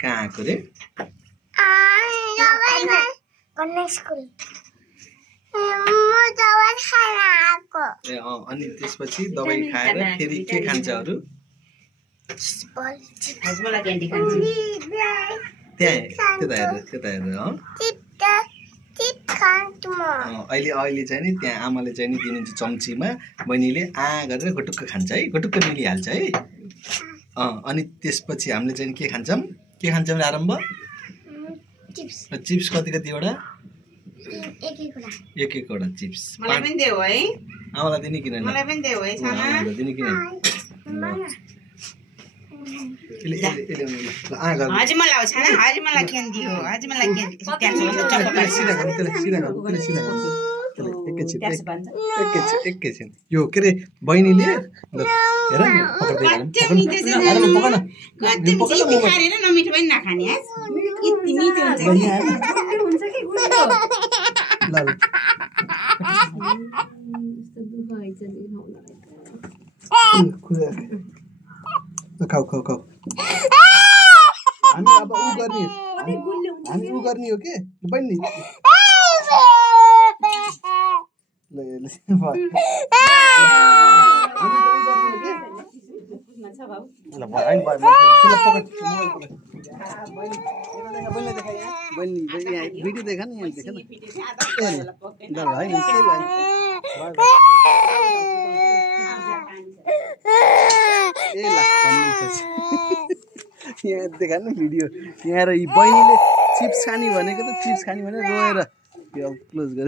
कहाँ आएको रे अनि त्यसपछि दबाई खाएर फेरि के खान्छ अरू त्यता हेर अहिले चाहिँ नि त्यहाँ आमाले चाहिँ नि दिनुहुन्छ चम्चीमा बहिनीले गरेर घटुक्क खान्छ है घटुक्क मिलिहाल्छ है अनि त्यसपछि हामीले चाहिँ के खान्छौँ आरम्भ चिप्स कतिवटा एक-एकवटा चिप्स मलाई पनि देऊ है आमालाई दिने किन मलाई पनि देऊ है साना दिने किन हजुर मलाई छाना हजुर मलाई क्यान्डी हो हजुर मलाई क्यान्डी एकैछिन यो के रे बहिनीले हेर नमिठो पनि नखाने यति मिठो हुन्छ खाऊ हामी अब उ गर्ने हो के बहिनी भिडियो देखा न यहाँ देखा यहाँ देखा न भिडियो यहाँ र बहिनीले चिप्स खाने भनेको त चिप्स खाने भनेर रोएर क्लोज गरे।